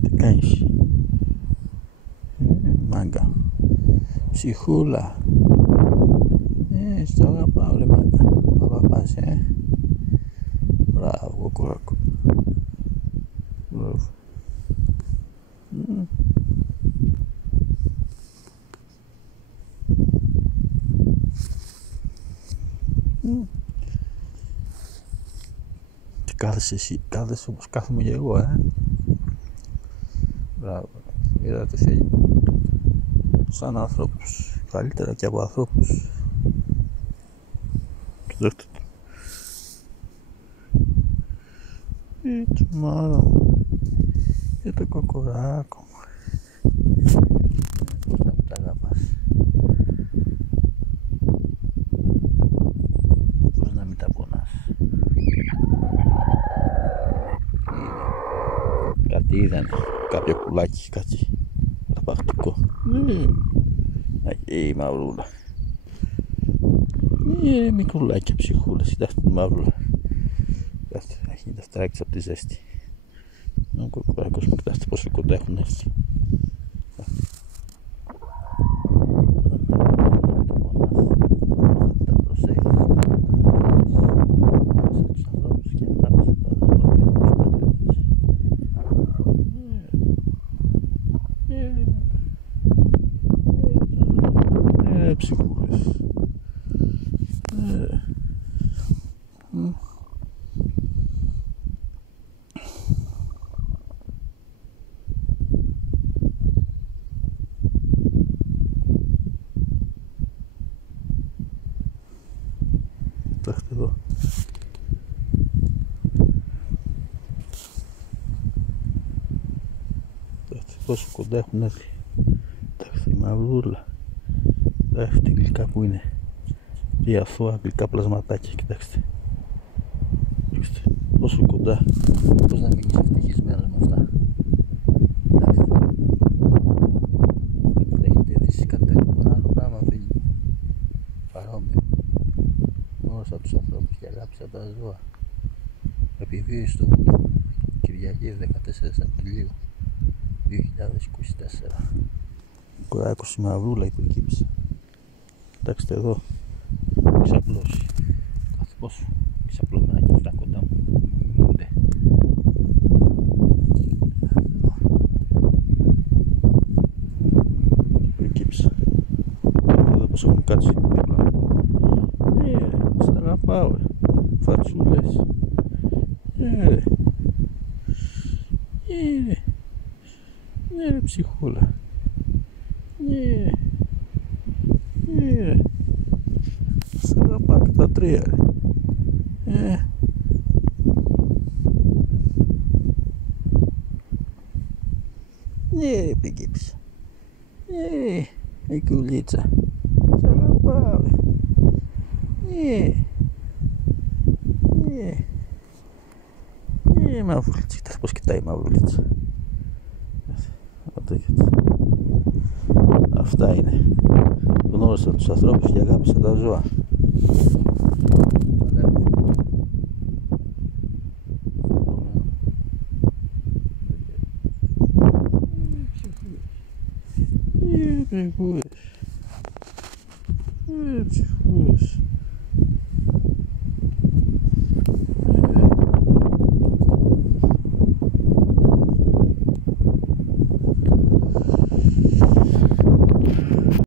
Τι κάνεις? Μάγκα. Ψυχούλα. Στο αγαπάω, ρε μάγκα. Μ' αγαπάς, Μπράβο, κοκοράκο. Μπράβο. Τι κάθεσαι εσύ? Κάθεσαι όπως κάθομαι και εγώ, Μπράβο. Είδατε, θέλει σαν ανθρώπους. Καλύτερα και από ανθρώπους. Κοιτάξτε το. Έτσι μάνα μου. Και το κοκοράκο μου. Πώς να μην τα αγαπάς? Πώς να μην τα πονάς? Κάτι είδανε, κάποιο πουλάκι, κάτι αρπακτικό. Η μαυρούλα. Μικρουλάκια ψυχούλες, κοιτάξτε την μαυρούλα. Έχει τα στράκια από τη ζέστη. Ο κοκοράκος μου, κοιτάξτε πόσο κοντά έχουν έρθει. Ψυχούλες. Κοιτάξτε εδώ. Κοιτάξτε πόσο κοντά έχουν έρθει. Κοιτάξτε η μαυρούλα. Κοιτάξτε τι γλυκά που είναι. Τι αθώα γλυκά πλασματάκια, κοιτάξτε. Κοιτάξτε πόσο κοντά. Πώς να μείνεις ευτυχισμένος με αυτά? Κοιτάξτε. Έχετε δει εσείς κανένα άλλο πράγμα, φίλοι? Παρόμοιο. Μόνος από τους ανθρώπους και αγάπης από τα ζώα. Επιβίωση στο βουνό. Κυριακή 14 Σεπτεμβρίου 2024. Κοράκος η μαυρούλα που εκκύψε. Κοιτάξτε εδώ. Ξαπλώσει. Κάθε πόσο ξαπλωμένα και αυτά κοντά μου. Μιμούνται. Που εκκύψε. Εδώ πως έχουν κάτσει δίπλα. Σ' αγαπάω, φατσούλες. Ρε ψυχούλα. Σ' αγαπάω και τα τρία, ρε. Πηγήψε. Η κουλίτσα. Σ' αγαπάω, μαυρούλιτσα, κοιτάξτε πως κοιτάει η μαυρούλιτσα. Αυτά είναι. Γνώρισα τους ανθρώπους και αγάπησα τα ζώα. Ψυχούλες.